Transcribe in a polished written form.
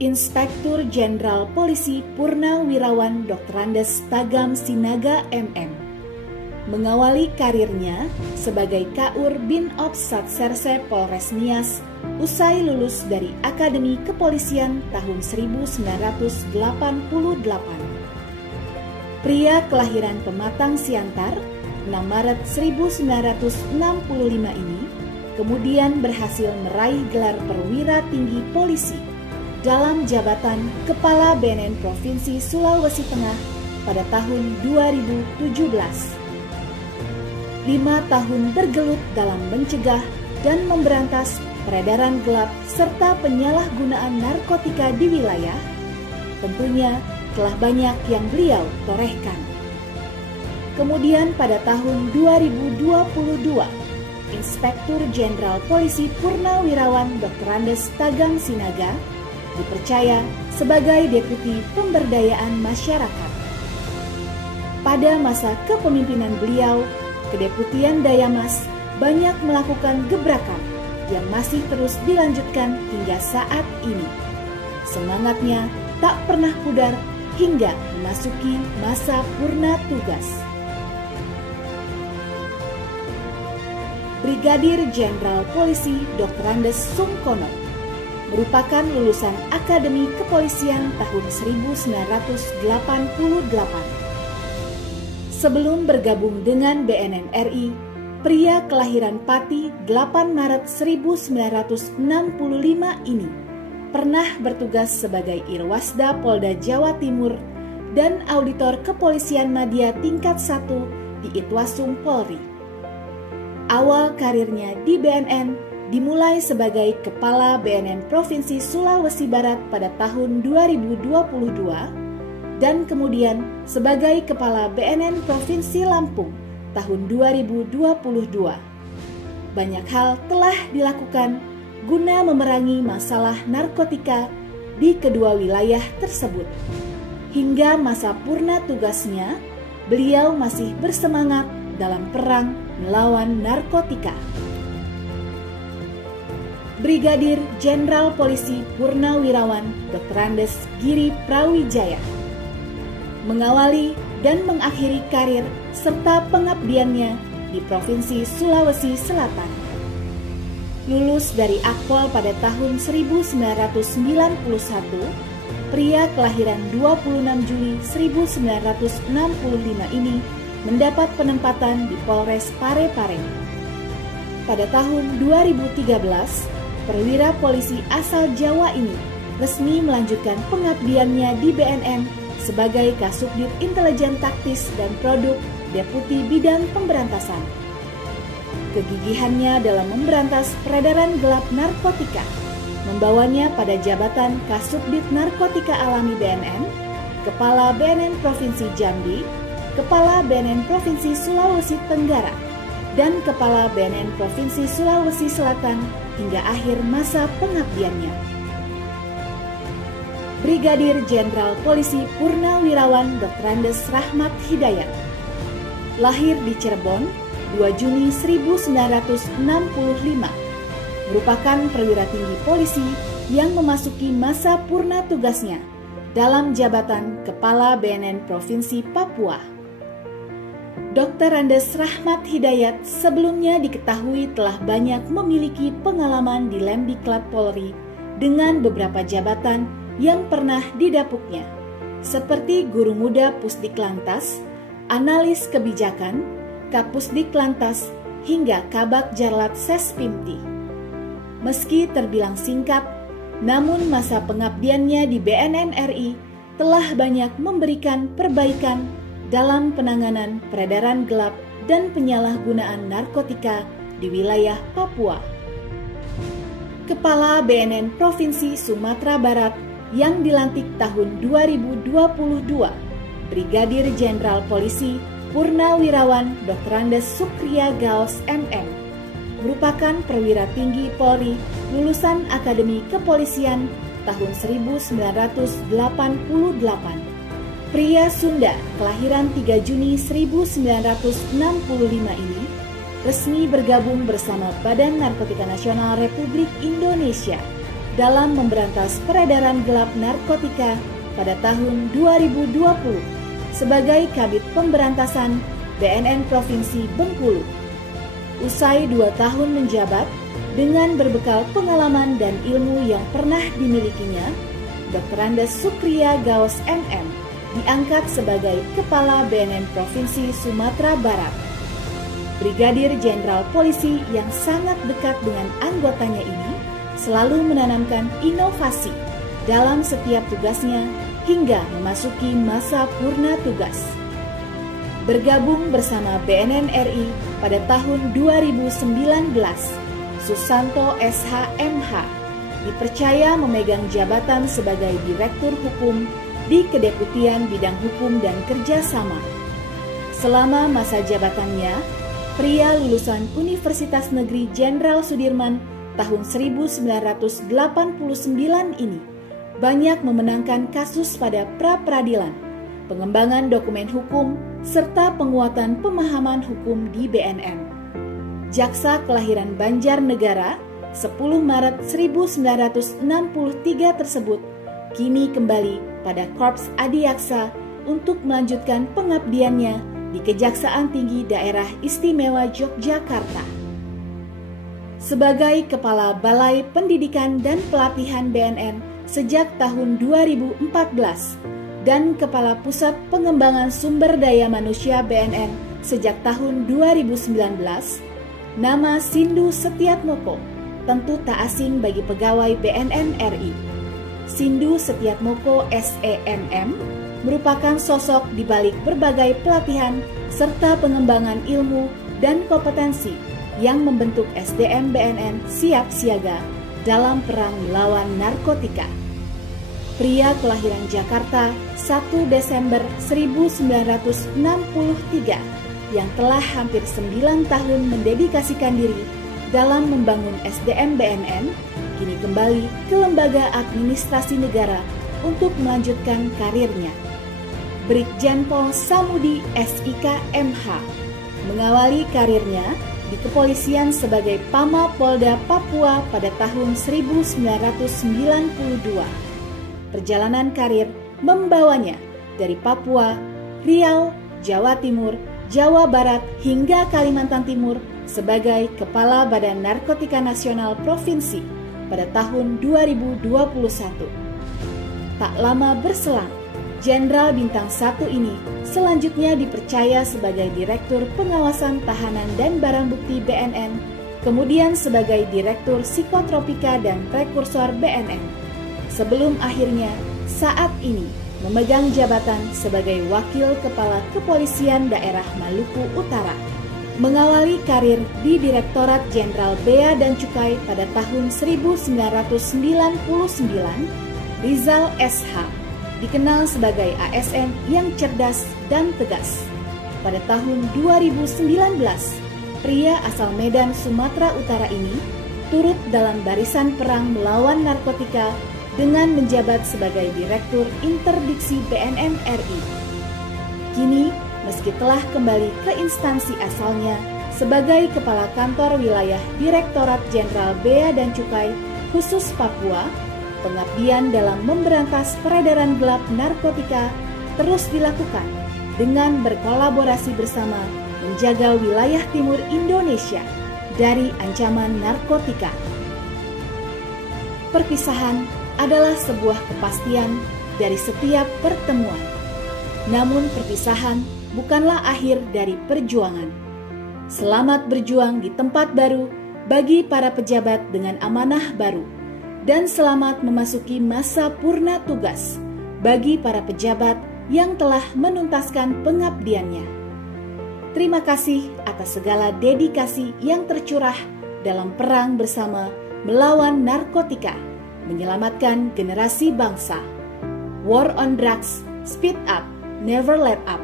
Inspektur Jenderal Polisi Purnawirawan Dr. Andes Tagam Sinaga MM mengawali karirnya sebagai Kaur Bin Ops Satserse Polres Nias usai lulus dari Akademi Kepolisian tahun 1988. Pria kelahiran Pematang Siantar 6 Maret 1965 ini kemudian berhasil meraih gelar perwira tinggi polisi dalam jabatan Kepala BNN Provinsi Sulawesi Tengah pada tahun 2017. 5 tahun bergelut dalam mencegah dan memberantas peredaran gelap serta penyalahgunaan narkotika di wilayah, tentunya telah banyak yang beliau torehkan. Kemudian pada tahun 2022, Inspektur Jenderal Polisi Purnawirawan Dr. Andes Tagam Sinaga dipercaya sebagai Deputi Pemberdayaan Masyarakat. Pada masa kepemimpinan beliau, Kedeputian Dayamas banyak melakukan gebrakan yang masih terus dilanjutkan hingga saat ini. Semangatnya tak pernah pudar hingga memasuki masa purna tugas. Brigadir Jenderal Polisi Dr. Andes Sungkono merupakan lulusan Akademi Kepolisian tahun 1988. Sebelum bergabung dengan BNN RI, pria kelahiran Pati 8 Maret 1965 ini pernah bertugas sebagai Irwasda Polda Jawa Timur dan Auditor Kepolisian Madya tingkat 1 di Itwasum Polri. Awal karirnya di BNN dimulai sebagai Kepala BNN Provinsi Sulawesi Barat pada tahun 2022 dan kemudian sebagai Kepala BNN Provinsi Lampung tahun 2022. Banyak hal telah dilakukan guna memerangi masalah narkotika di kedua wilayah tersebut. Hingga masa purna tugasnya, beliau masih bersemangat dalam perang melawan narkotika. Brigadir Jenderal Polisi Purnawirawan Dr. Andes Giri Prawijaya mengawali dan mengakhiri karir serta pengabdiannya di Provinsi Sulawesi Selatan. Lulus dari Akpol pada tahun 1991, pria kelahiran 26 Juli 1965 ini mendapat penempatan di Polres Parepare. Pada tahun 2013, perwira polisi asal Jawa ini resmi melanjutkan pengabdiannya di BNN sebagai Kasubdit Intelijen Taktis dan Produk Deputi Bidang Pemberantasan. Kegigihannya dalam memberantas peredaran gelap narkotika membawanya pada jabatan Kasubdit Narkotika Alami BNN, Kepala BNN Provinsi Jambi, Kepala BNN Provinsi Sulawesi Tenggara, dan Kepala BNN Provinsi Sulawesi Selatan hingga akhir masa pengabdiannya. Brigadir Jenderal Polisi Purnawirawan Dr. Andes Rahmat Hidayat lahir di Cirebon 2 Juni 1965, merupakan perwira tinggi polisi yang memasuki masa purna tugasnya dalam jabatan Kepala BNN Provinsi Papua. Dr. Andes Rahmat Hidayat sebelumnya diketahui telah banyak memiliki pengalaman di Lemdiklat Polri dengan beberapa jabatan yang pernah didapuknya, seperti Guru Muda Pusdiklantas, Analis Kebijakan, Kapusdiklantas, hingga Kabak Jarlat Sespimti. Meski terbilang singkat, namun masa pengabdiannya di BNN RI telah banyak memberikan perbaikan dalam penanganan peredaran gelap dan penyalahgunaan narkotika di wilayah Papua. Kepala BNN Provinsi Sumatera Barat yang dilantik tahun 2022, Brigadir Jenderal Polisi Purnawirawan Dr. Andes Sukriya Gaos MM, merupakan perwira tinggi Polri lulusan Akademi Kepolisian tahun 1988. Pria Sunda kelahiran 3 Juni 1965 ini resmi bergabung bersama Badan Narkotika Nasional Republik Indonesia dalam memberantas peredaran gelap narkotika pada tahun 2020 sebagai Kabid Pemberantasan BNN Provinsi Bengkulu. Usai 2 tahun menjabat, dengan berbekal pengalaman dan ilmu yang pernah dimilikinya, Dr. Andes Sukria Gaos MM diangkat sebagai Kepala BNN Provinsi Sumatera Barat. Brigadir Jenderal Polisi yang sangat dekat dengan anggotanya ini selalu menanamkan inovasi dalam setiap tugasnya hingga memasuki masa purna tugas. Bergabung bersama BNN RI pada tahun 2019, Susanto SH.MH dipercaya memegang jabatan sebagai Direktur Hukum di Kedeputian Bidang Hukum dan Kerjasama. Selama masa jabatannya, pria lulusan Universitas Negeri Jenderal Sudirman tahun 1989 ini banyak memenangkan kasus pada pra-peradilan, pengembangan dokumen hukum, serta penguatan pemahaman hukum di BNN. Jaksa kelahiran Banjarnegara 10 Maret 1963 tersebut kini kembali pada Korps Adiaksa untuk melanjutkan pengabdiannya di Kejaksaan Tinggi Daerah Istimewa Yogyakarta. Sebagai Kepala Balai Pendidikan dan Pelatihan BNN sejak tahun 2014 dan Kepala Pusat Pengembangan Sumber Daya Manusia BNN sejak tahun 2019, nama Sindu Setiatmoko tentu tak asing bagi pegawai BNN RI. Sindu Setiatmoko SEMM merupakan sosok di balik berbagai pelatihan serta pengembangan ilmu dan kompetensi yang membentuk SDM BNN siap siaga dalam perang melawan narkotika. Pria kelahiran Jakarta 1 Desember 1963 yang telah hampir 9 tahun mendedikasikan diri dalam membangun SDM BNN, kini kembali ke Lembaga Administrasi Negara untuk melanjutkan karirnya. Brigjen Pol Samudi SIK MH mengawali karirnya di kepolisian sebagai Pama Polda Papua pada tahun 1992. Perjalanan karir membawanya dari Papua, Riau, Jawa Timur, Jawa Barat hingga Kalimantan Timur sebagai Kepala Badan Narkotika Nasional Provinsi pada tahun 2021. Tak lama berselang, Jenderal Bintang 1 ini selanjutnya dipercaya sebagai Direktur Pengawasan Tahanan dan Barang Bukti BNN, kemudian sebagai Direktur Psikotropika dan Prekursor BNN, sebelum akhirnya saat ini memegang jabatan sebagai Wakil Kepala Kepolisian Daerah Maluku Utara. Mengawali karir di Direktorat Jenderal Bea dan Cukai pada tahun 1999, Rizal SH dikenal sebagai ASN yang cerdas dan tegas. Pada tahun 2019, pria asal Medan, Sumatera Utara ini turut dalam barisan perang melawan narkotika dengan menjabat sebagai Direktur Interdiksi BNN RI. Kini, meski telah kembali ke instansi asalnya sebagai Kepala Kantor Wilayah Direktorat Jenderal Bea dan Cukai khusus Papua, pengabdian dalam memberantas peredaran gelap narkotika terus dilakukan dengan berkolaborasi bersama menjaga wilayah timur Indonesia dari ancaman narkotika. Perpisahan adalah sebuah kepastian dari setiap pertemuan. Namun perpisahan bukanlah akhir dari perjuangan. Selamat berjuang di tempat baru bagi para pejabat dengan amanah baru, dan selamat memasuki masa purna tugas bagi para pejabat yang telah menuntaskan pengabdiannya. Terima kasih atas segala dedikasi yang tercurah dalam perang bersama melawan narkotika, menyelamatkan generasi bangsa. War on drugs, speed up, never let up.